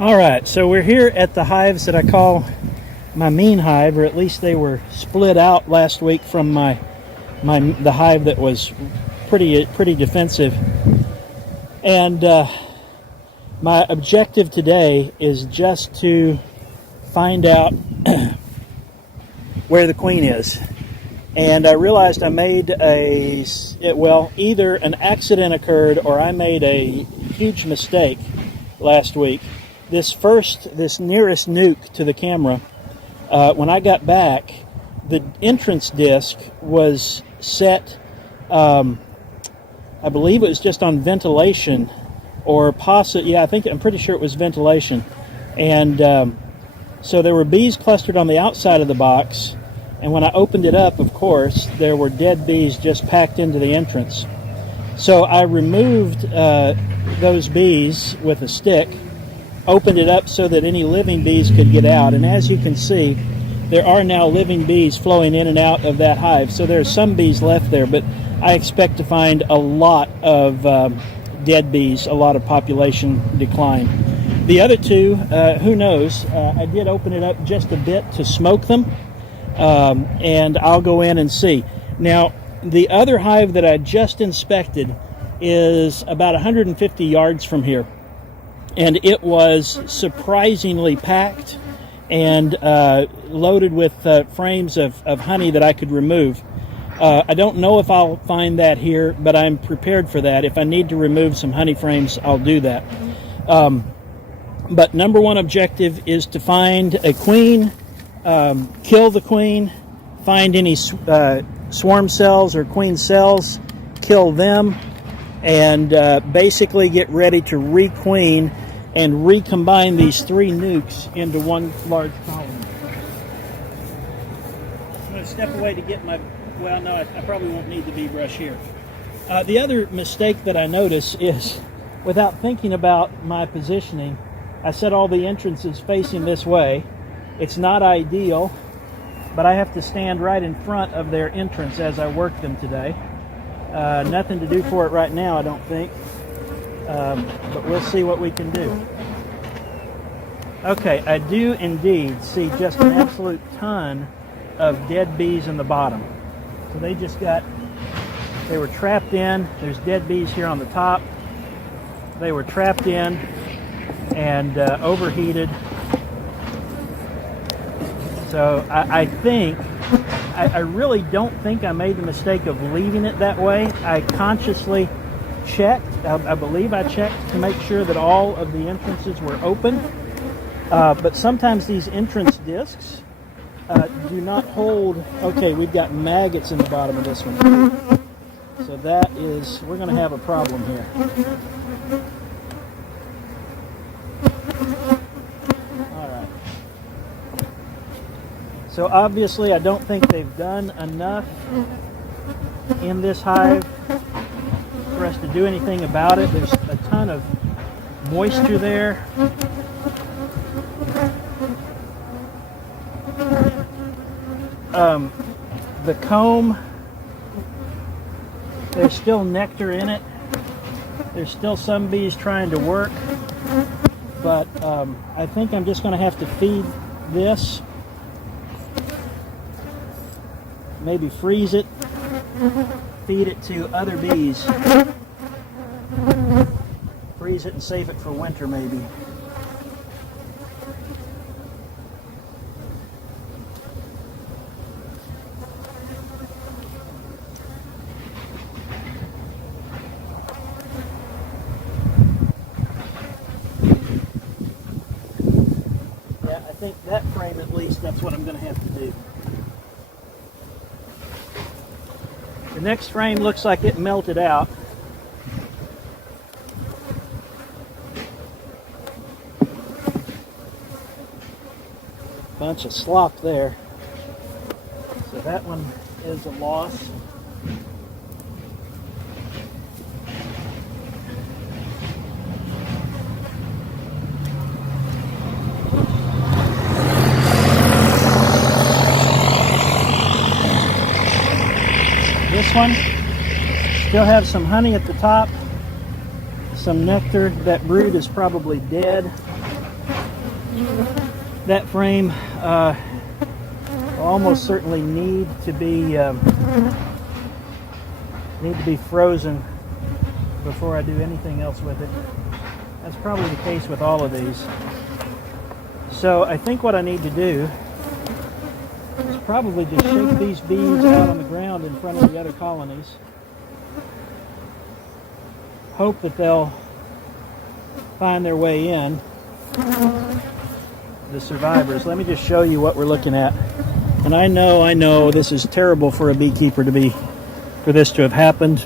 All right, so we're here at the hives that I call my mean hive, or at least they were split out last week from the hive that was pretty defensive. And my objective today is just to find out where the queen is. And I realized I made either an accident occurred or I made a huge mistake last week. This nearest nuke to the camera, when I got back, the entrance disc was set, I believe it was just on ventilation, or I'm pretty sure it was ventilation. And so there were bees clustered on the outside of the box, and when I opened it up, of course, there were dead bees just packed into the entrance. So I removed those bees with a stick, opened it up so that any living bees could get out, and as you can see, there are now living bees flowing in and out of that hive. So there are some bees left there, but I expect to find a lot of dead bees, a lot of population decline. The other two, who knows? I did open it up just a bit to smoke them, and I'll go in and see. Now, the other hive that I just inspected is about 150 yards from here, and it was surprisingly packed and loaded with frames of honey that I could remove. I don't know if I'll find that here, but I'm prepared for that. If I need to remove some honey frames, I'll do that. But number one objective is to find a queen, kill the queen, find any swarm cells or queen cells, kill them, and basically get ready to requeen and recombine these three nukes into one large colony. I'm going to step away to get my, I probably won't need the bee brush here. The other mistake that I notice is, without thinking about my positioning, I set all the entrances facing this way. It's not ideal, but I have to stand right in front of their entrance as I work them today. Nothing to do for it right now, I don't think. But we'll see what we can do. Okay, I do indeed see just an absolute ton of dead bees in the bottom. So they were trapped in. There's dead bees here on the top. They were trapped in and overheated. So I really don't think I made the mistake of leaving it that way. I consciously checked, I believe I checked to make sure that all of the entrances were open. But sometimes these entrance discs do not hold. Okay, we've got maggots in the bottom of this one. So we're going to have a problem here. All right. So obviously I don't think they've done enough in this hive for us to do anything about it. There's a ton of moisture there. The comb, there's still nectar in it. There's still some bees trying to work, but I think I'm just going to have to feed this, maybe freeze it, feed it to other bees, freeze it and save it for winter maybe. I think that frame, at least, that's what I'm going to have to do. The next frame looks like it melted out. Bunch of slop there. So that one is a loss. This one still have some honey at the top, some nectar. That brood is probably dead. That frame will almost certainly need to be frozen before I do anything else with it. That's probably the case with all of these. So I think what I need to do is probably just shake these bees out on the ground in front of the other colonies. Hope that they'll find their way in, the survivors. Let me just show you what we're looking at. And I know this is terrible for a beekeeper for this to have happened.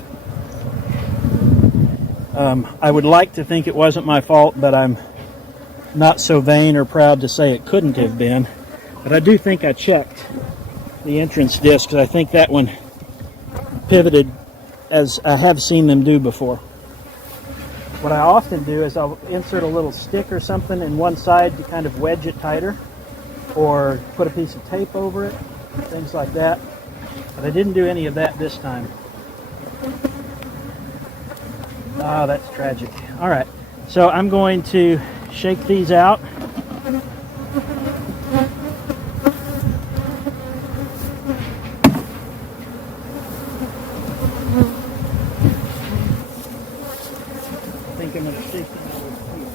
I would like to think it wasn't my fault, but I'm not so vain or proud to say it couldn't have been. But I do think I checked the entrance disc, because I think that one pivoted, as I have seen them do before. What I often do is I'll insert a little stick or something in one side to kind of wedge it tighter, or put a piece of tape over it, things like that. But I didn't do any of that this time. Oh, that's tragic. All right, so I'm going to shake these out. I think I'm going to shake them over here.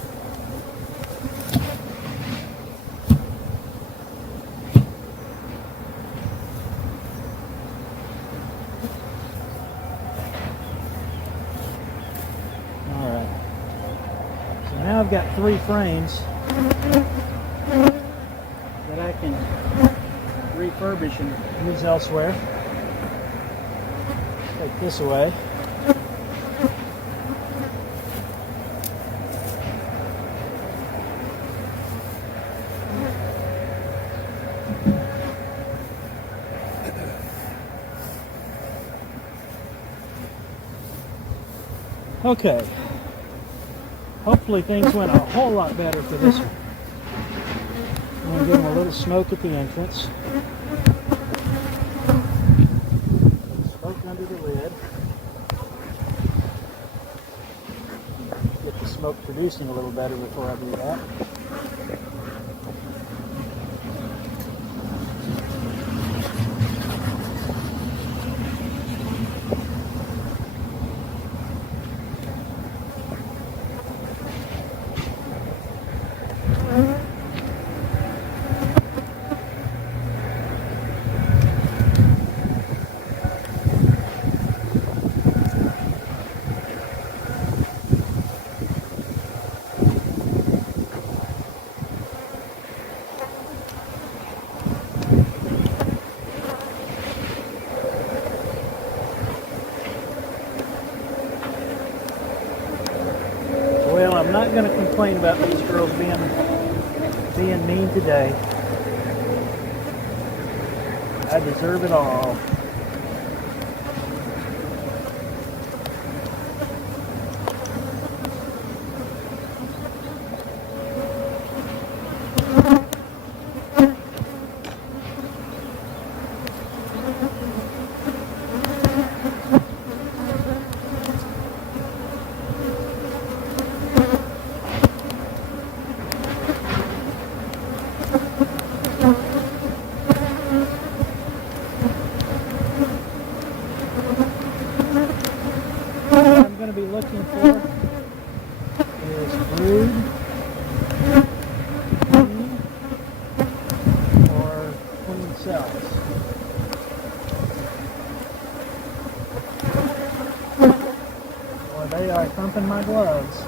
All right. So now I've got 3 frames that I can refurbish and use elsewhere. Take this away. Okay. Hopefully things went a whole lot better for this one. I'm going to give them a little smoke at the entrance. Smoke under the lid. Get the smoke producing a little better before I do that. Well, I'm not going to complain about these girls being mean today. I deserve it all. What I'm going to be looking for is brood, queen, or queen cells. Boy, they are thumping my gloves.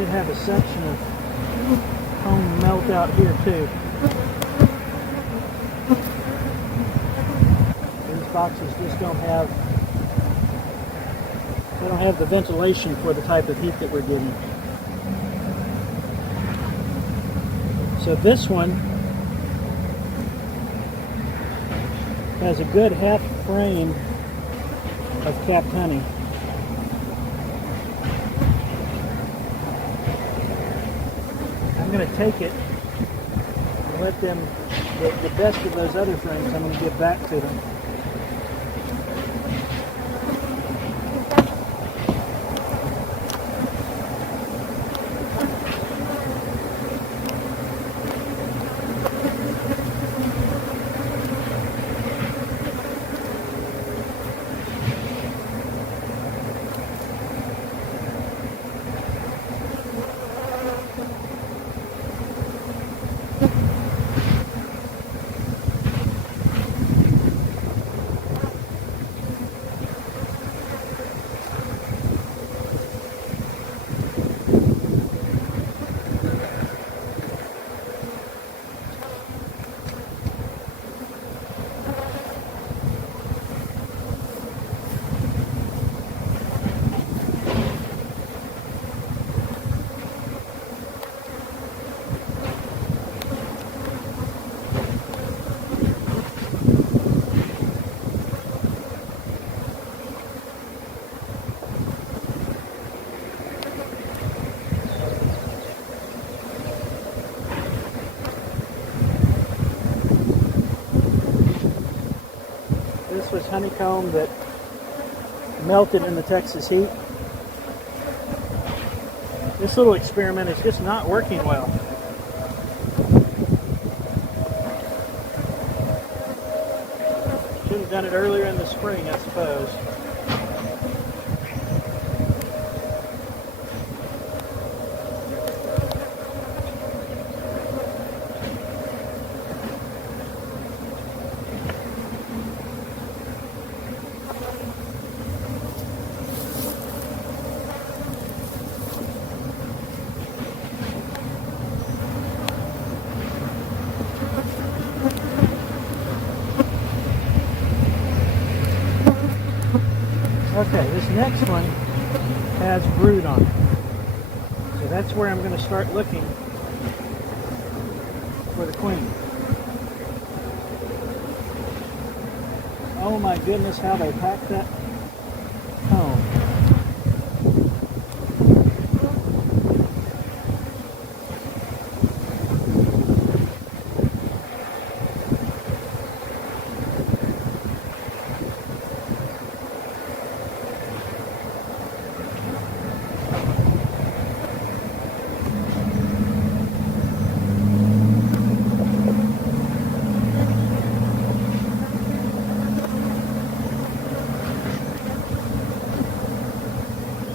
did have a section of comb melt out here too. These boxes just don't have the ventilation for the type of heat that we're getting. So this one has a good half frame of capped honey. I'm going to take it and let them, the best of those other frames, I'm going to give back to them. This was honeycomb that melted in the Texas heat. This little experiment is just not working well. Should have done it earlier in the spring, I suppose. Okay, this next one has brood on it. So that's where I'm going to start looking for the queen. Oh my goodness, how they packed that comb.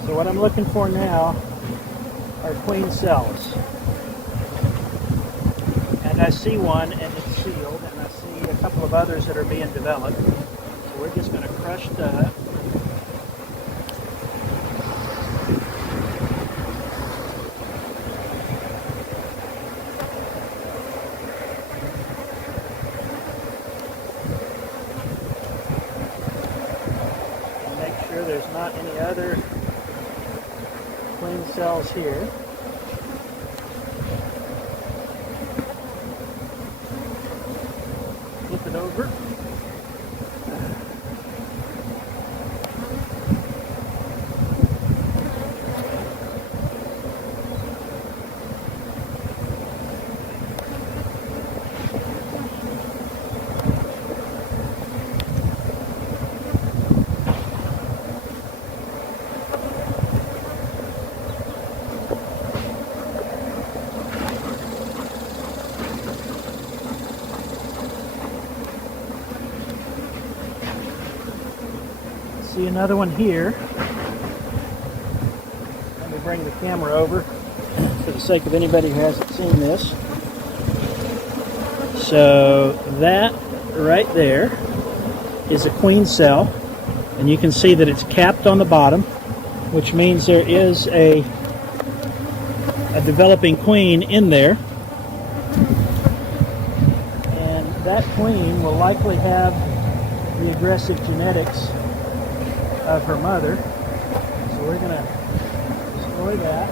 So what I'm looking for now are queen cells. And I see one and it's sealed, and I see a couple of others that are being developed. So we're just going to crush that. Make sure there's not any other queen cells here. Flip it over. See another one here. Let me bring the camera over for the sake of anybody who hasn't seen this. So that right there is a queen cell, and you can see that it's capped on the bottom, which means there is a a developing queen in there. And that queen will likely have the aggressive genetics of her mother. So we're going to destroy that.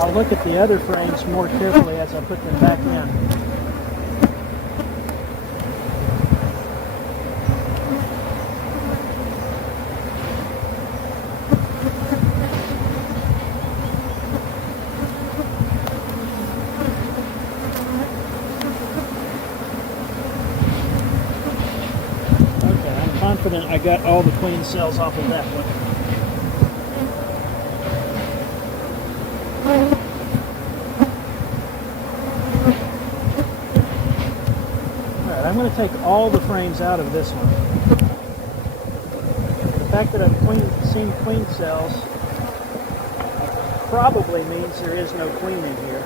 I'll look at the other frames more carefully as I put them back in. Confident I got all the queen cells off of that one. Alright, I'm going to take all the frames out of this one. The fact that I've seen queen cells probably means there is no queen in here.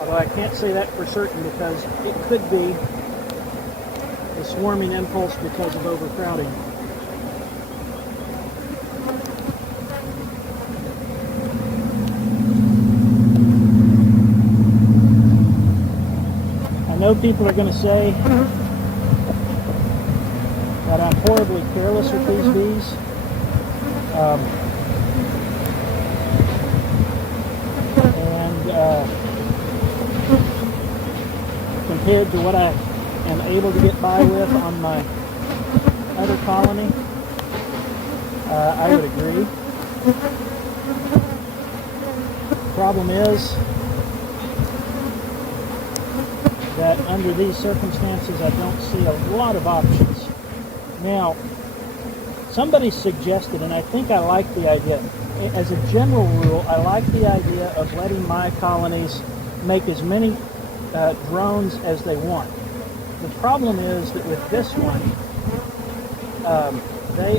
Although I can't say that for certain because it could be the swarming impulse because of overcrowding. I know people are going to say that I'm horribly careless with these bees. Compared to what I am able to get by with on my other colony, I would agree. Problem is that under these circumstances I don't see a lot of options. Now, somebody suggested, and I think I like the idea, as a general rule, I like the idea of letting my colonies make as many drones as they want. The problem is that with this one, they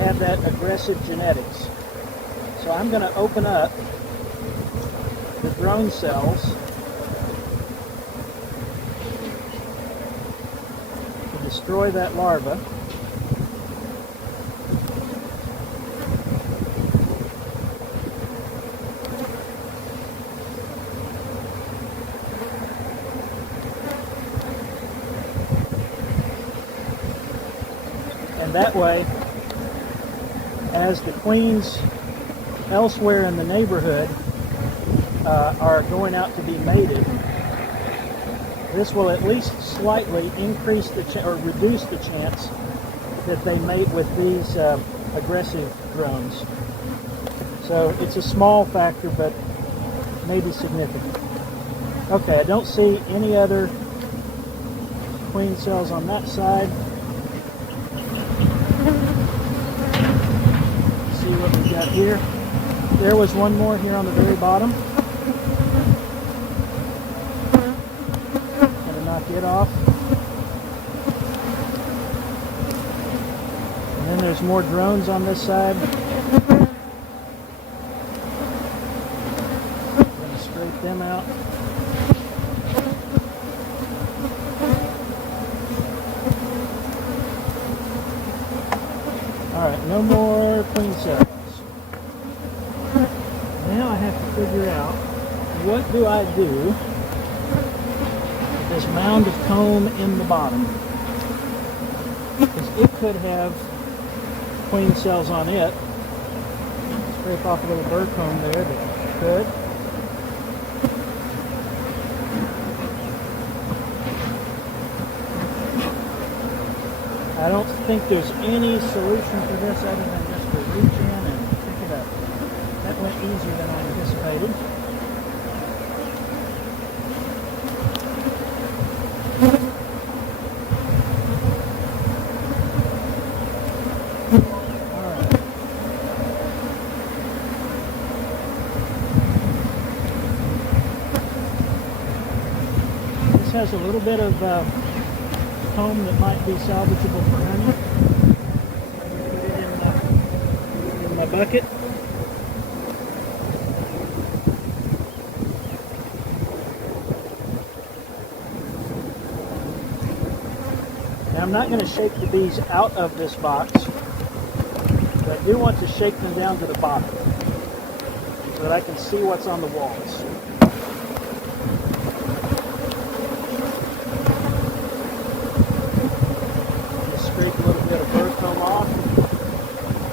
have that aggressive genetics. So I'm going to open up the drone cells to destroy that larva. That way, as the queens elsewhere in the neighborhood are going out to be mated, this will at least slightly increase or reduce the chance that they mate with these aggressive drones. So it's a small factor, but maybe significant. Okay, I don't see any other queen cells on that side. See what we got here. There was one more here on the very bottom. Gotta knock it off. And then there's more drones on this side. Gonna scrape them out. Alright, no more queen cells. Now I have to figure out, what do I do with this mound of comb in the bottom? Because it could have queen cells on it. Scrape off a little burr comb there, but could. I don't think there's any solution for this other than just to reach in and pick it up. That went easier than I anticipated. Alright. This has a little bit of comb that might be salvageable for honey. Put it in my bucket. Now I'm not going to shake the bees out of this box, but I do want to shake them down to the bottom so that I can see what's on the walls. Just scrape a little bit of birth comb off,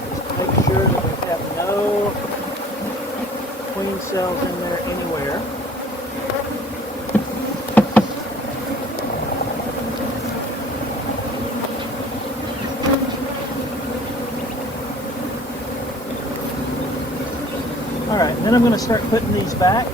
just to make sure that we have no queen cells in there anywhere. Alright, then I'm going to start putting these back.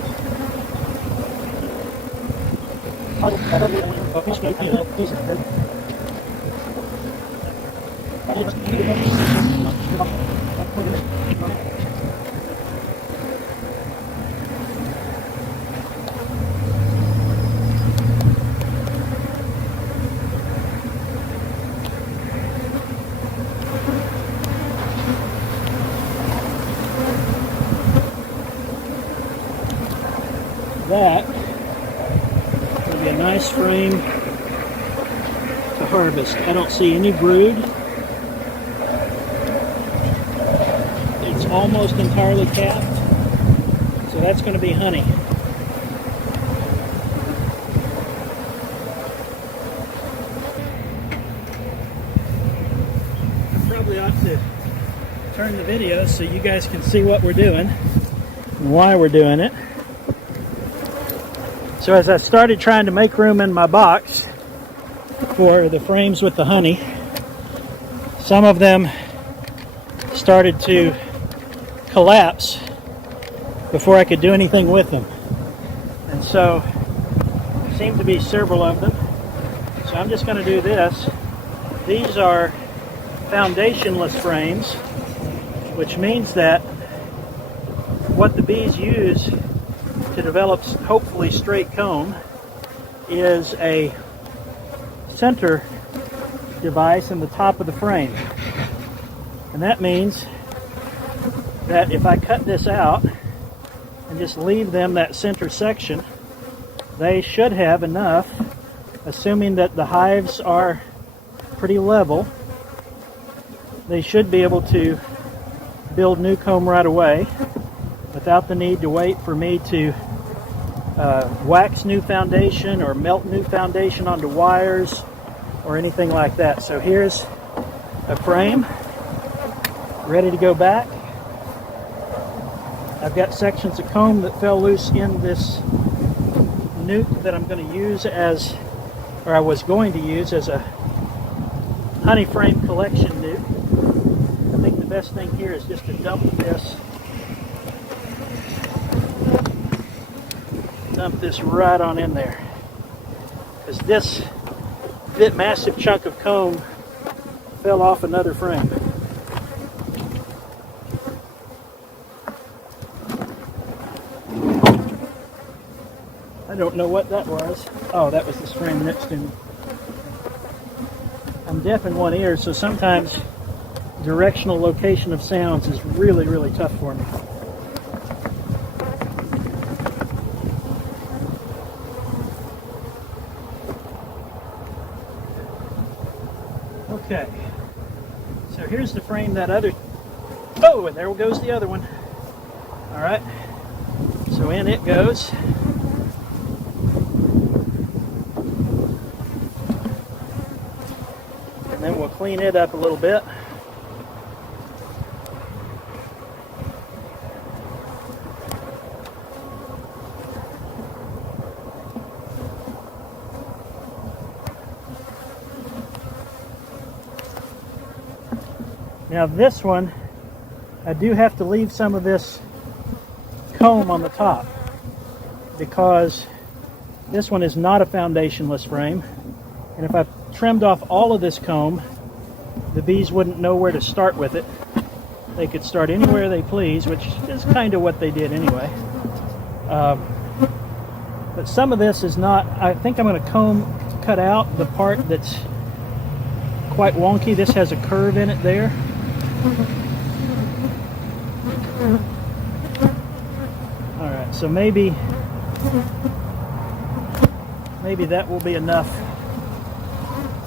That will be a nice frame to harvest. I don't see any brood. It's almost entirely capped, so that's going to be honey. I probably ought to turn the video so you guys can see what we're doing and why we're doing it. So as I started trying to make room in my box for the frames with the honey, some of them started to collapse before I could do anything with them. And so there seemed to be several of them. So I'm just going to do this. These are foundationless frames, which means that what the bees use to develop hopefully straight comb is a center device in the top of the frame. And that means that if I cut this out and just leave them that center section, they should have enough, assuming that the hives are pretty level, they should be able to build new comb right away without the need to wait for me to wax new foundation or melt new foundation onto wires or anything like that. So here's a frame ready to go back. I've got sections of comb that fell loose in this nuke that I'm going to use as, or I was going to use as a honey frame collection nuke. I think the best thing here is just to dump this right on in there, because this bit massive chunk of comb fell off another frame. I don't know what that was. Oh, that was this frame next to me. I'm deaf in one ear, so sometimes directional location of sounds is really, really tough for me. Okay, so here's the frame that other, oh, and there goes the other one. All right, so in it goes. And then we'll clean it up a little bit. Now this one, I do have to leave some of this comb on the top because this one is not a foundationless frame. And if I trimmed off all of this comb, the bees wouldn't know where to start with it. They could start anywhere they please, which is kind of what they did anyway. But some of this is not. I think I'm going to cut out the part that's quite wonky. This has a curve in it there. Alright, so maybe that will be enough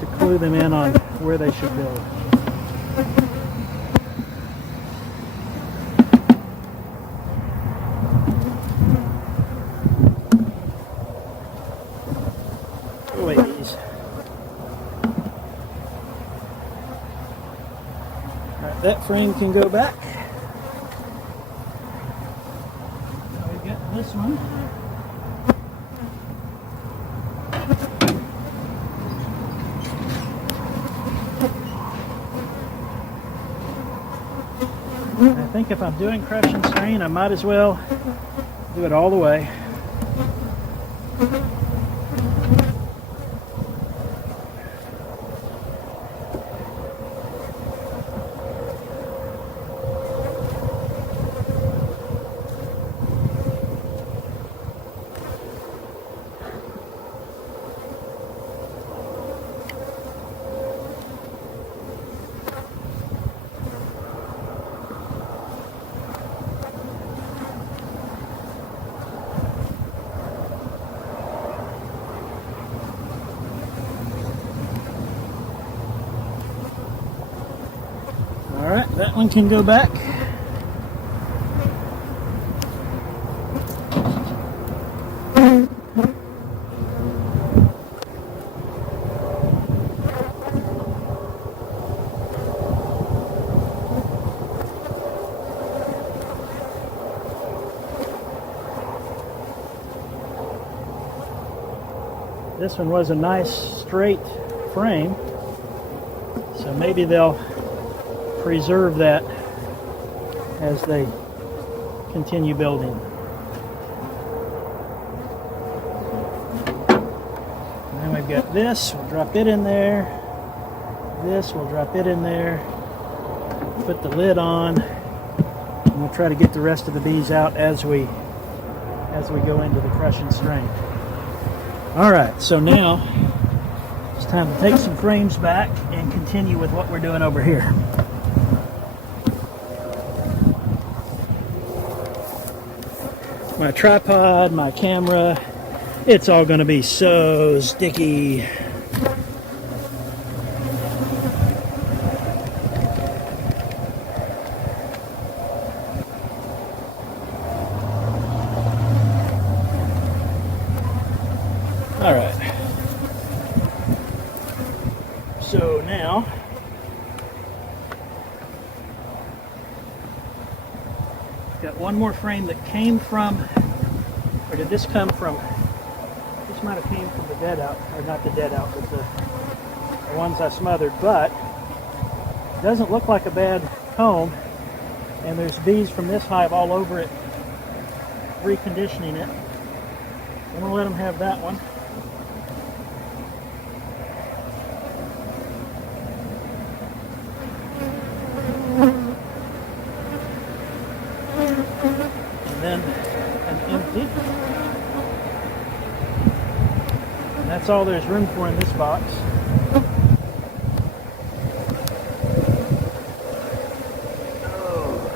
to clue them in on where they should build. Go away, bees. Alright, that frame can go back. Now we've got this one. I think if I'm doing crush and strain, I might as well do it all the way. Alright, that one can go back. This one was a nice straight frame, so maybe they'll preserve that as they continue building. And then we've got this, we'll drop it in there. This, we'll drop it in there. Put the lid on, and we'll try to get the rest of the bees out as we go into the crush and strain. Alright, so now it's time to take some frames back and continue with what we're doing over here. My tripod, my camera, it's all going to be so sticky. All right. So now got one more frame that came from, or did this come from? This might have came from the dead out, or not the dead out, but the ones I smothered. But it doesn't look like a bad comb, and there's bees from this hive all over it, reconditioning it. I'm gonna let them have that one. And then an empty. And that's all there's room for in this box. Oh.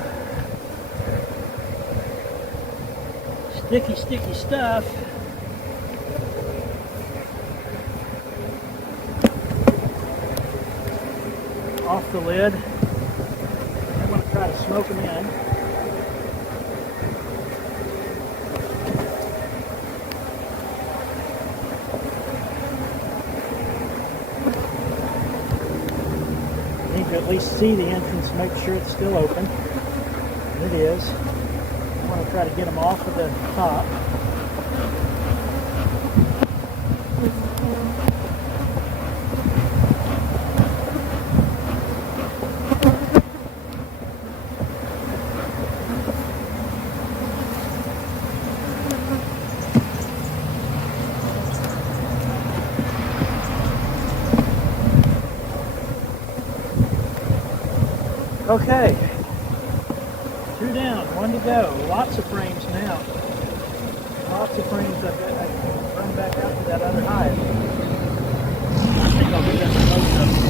Sticky, sticky stuff. Off the lid. I'm going to try to smoke them in. I need to at least see the entrance, make sure it's still open. And it is. I want to try to get them off of the top. Okay, 2 down, 1 to go. Lots of frames now. Lots of frames. I can run back out to that other hive. I think I'll do that for most of them.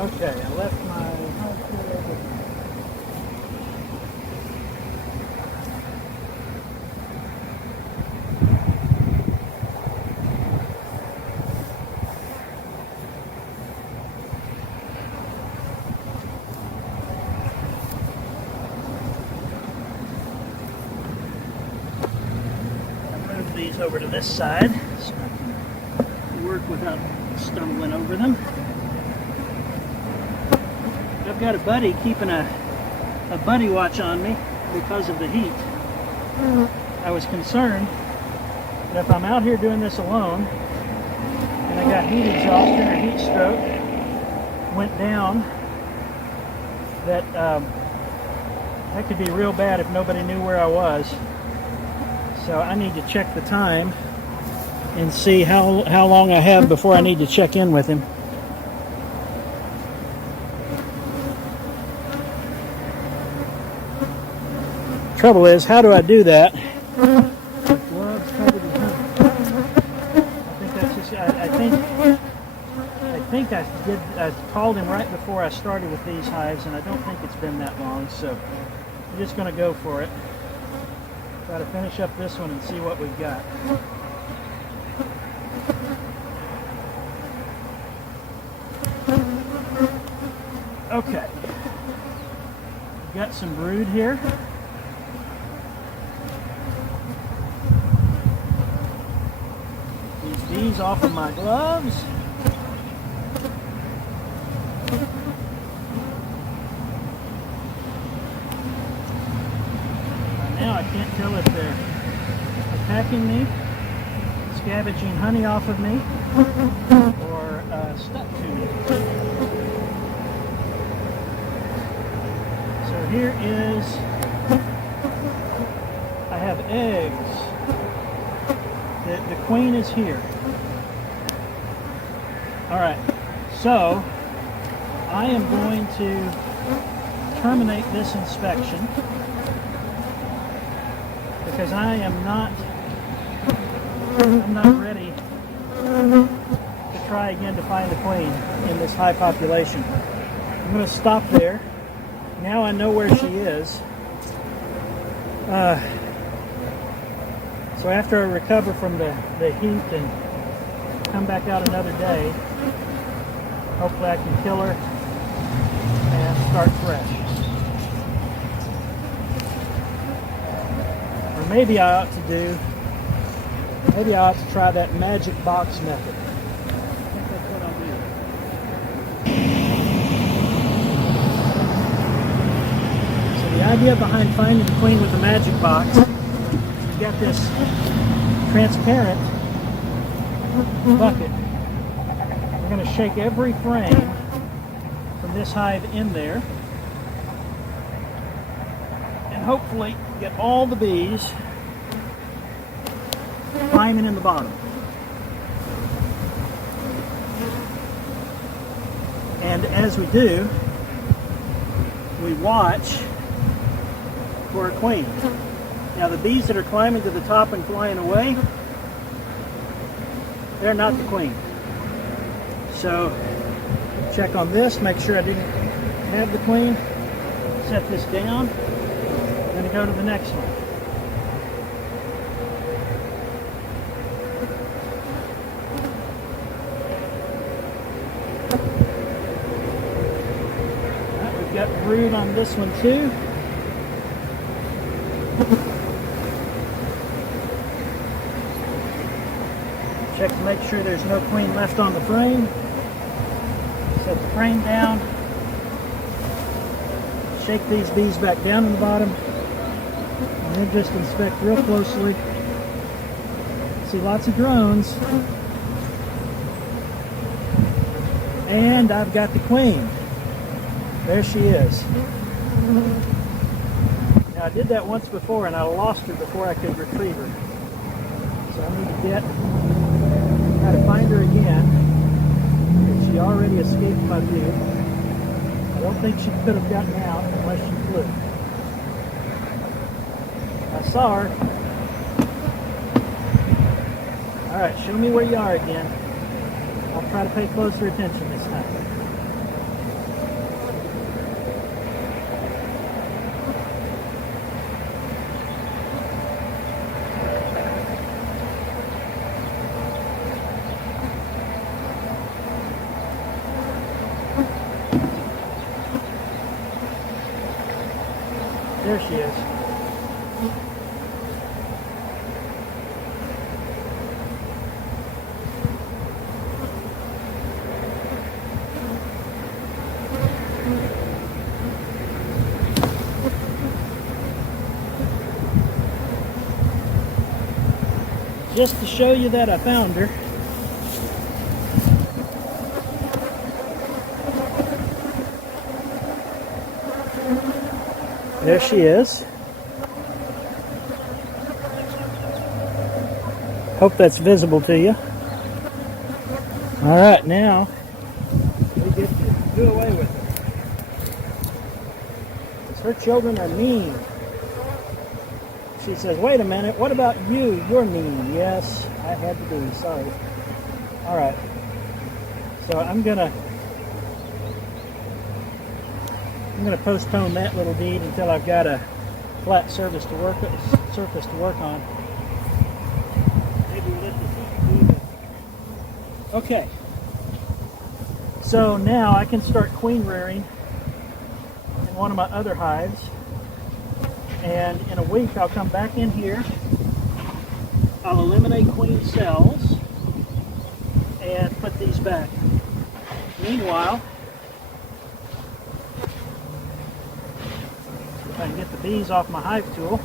Okay, I left my hive kit over. I moved these over to this side so I can work without stumbling over them. I've got a buddy keeping a buddy watch on me because of the heat. I was concerned that if I'm out here doing this alone and I got heat exhaustion or heat stroke, went down, that that could be real bad if nobody knew where I was. So I need to check the time and see how long I have before I need to check in with him. Trouble is, how do I do that? Gloves covered in honey. I think that's just. I think I did. I called him right before I started with these hives, and I don't think it's been that long. So I'm just going to go for it. Try to finish up this one and see what we've got. Okay, we've got some brood here. These off of my gloves. Now I can't tell if they're attacking me, scavenging honey off of me, or stuck to me. So here is, I have eggs. The queen is here. Alright, so I am going to terminate this inspection because I'm not ready to try again to find the queen in this high population. I'm going to stop there. Now I know where she is. So after I recover from the heat and come back out another day, hopefully I can kill her and start fresh. Or maybe I ought to try that magic box method. I think that's what I'll do. So the idea behind finding the queen with the magic box, you've got this transparent bucket. We're going to shake every frame from this hive in there and hopefully get all the bees climbing in the bottom. And as we do, we watch for a queen. Now the bees that are climbing to the top and flying away, they're not the queen. So check on this, make sure I didn't have the queen, set this down, then go to the next one. Right, we've got brood on this one too. Check to make sure there's no queen left on the frame. Set the frame down. Shake these bees back down in the bottom. And then just inspect real closely. See lots of drones. And I've got the queen. There she is. Now I did that once before and I lost her before I could retrieve her. So I need to try to find her again. She already escaped my view. I don't think she could have gotten out unless she flew. I saw her. Alright, show me where you are again. I'll try to pay closer attention this time. There she is. Just to show you that I found her. There she is. Hope that's visible to you. All right, now we get to do away with her. 'Cause her children are mean. She says, wait a minute, what about you? You're mean. Yes, I had to be, sorry. All right, so I'm gonna postpone that little deed until I've got a flat surface to work on. Maybe let the heat do that. Okay, so now I can start queen rearing in one of my other hives. And in a week, I'll come back in here. I'll eliminate queen cells and put these back. Meanwhile, if I can get the bees off my hive tool,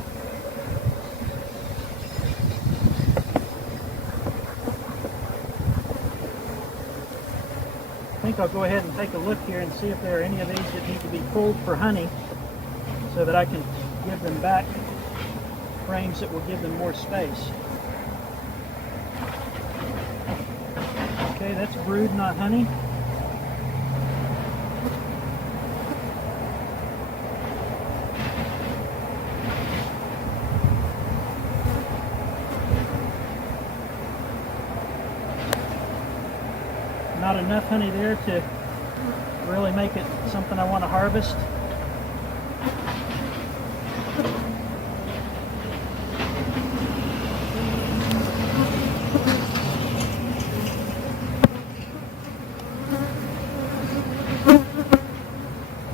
I think I'll go ahead and take a look here and see if there are any of these that need to be pulled for honey so that I can give them back frames that will give them more space. Okay, that's brood, not honey. Not enough honey there to really make it something I want to harvest.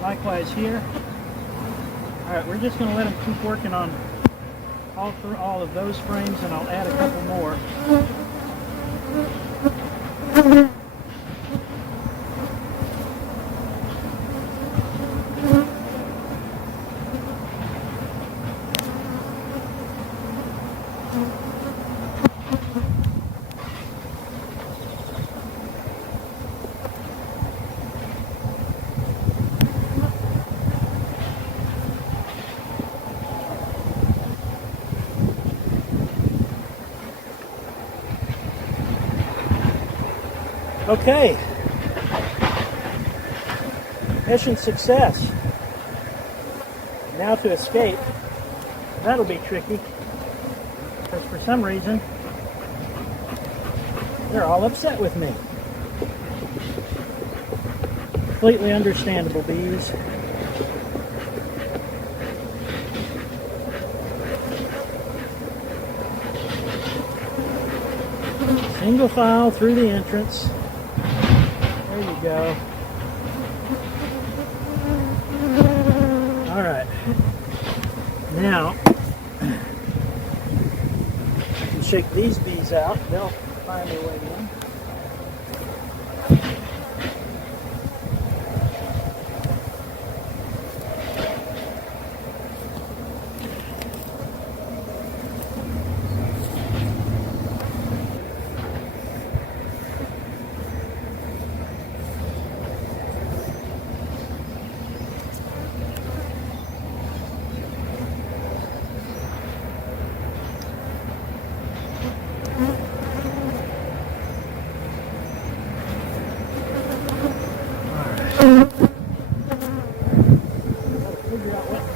Likewise here. Alright, we're just going to let them keep working on all of those frames, and I'll add a couple more. Okay, mission success. Now to escape. That'll be tricky, because for some reason they're all upset with me. Completely understandable, bees. Single file through the entrance. There you go. All right. Now, I can shake these bees out. They'll find their way in.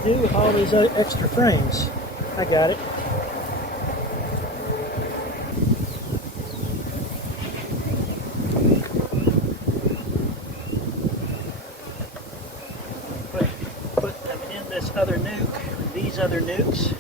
Do with all these extra frames. I got it. Put them in this other nuke, these other nukes.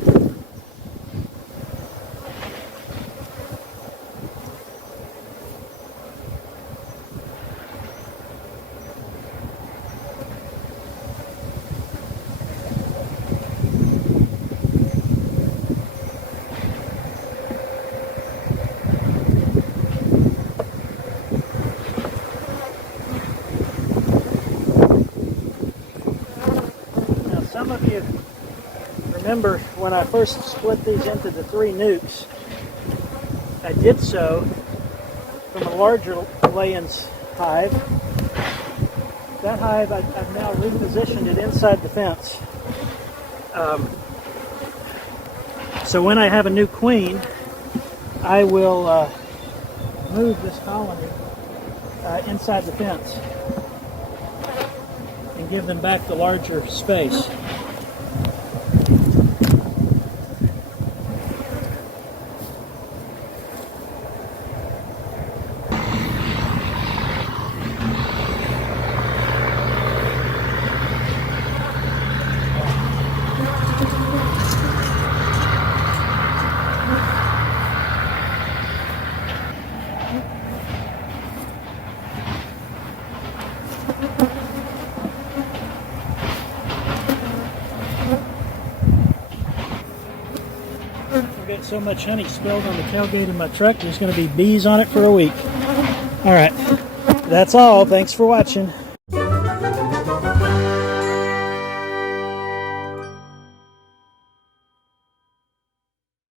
some of you remember when I first split these into the 3 nukes, I did so from a larger layings hive. That hive, I've now repositioned it inside the fence. So when I have a new queen, I will move this colony inside the fence and give them back the larger space. I've got so much honey spilled on the tailgate of my truck, there's going to be bees on it for a week. All right, that's all. Thanks for watching.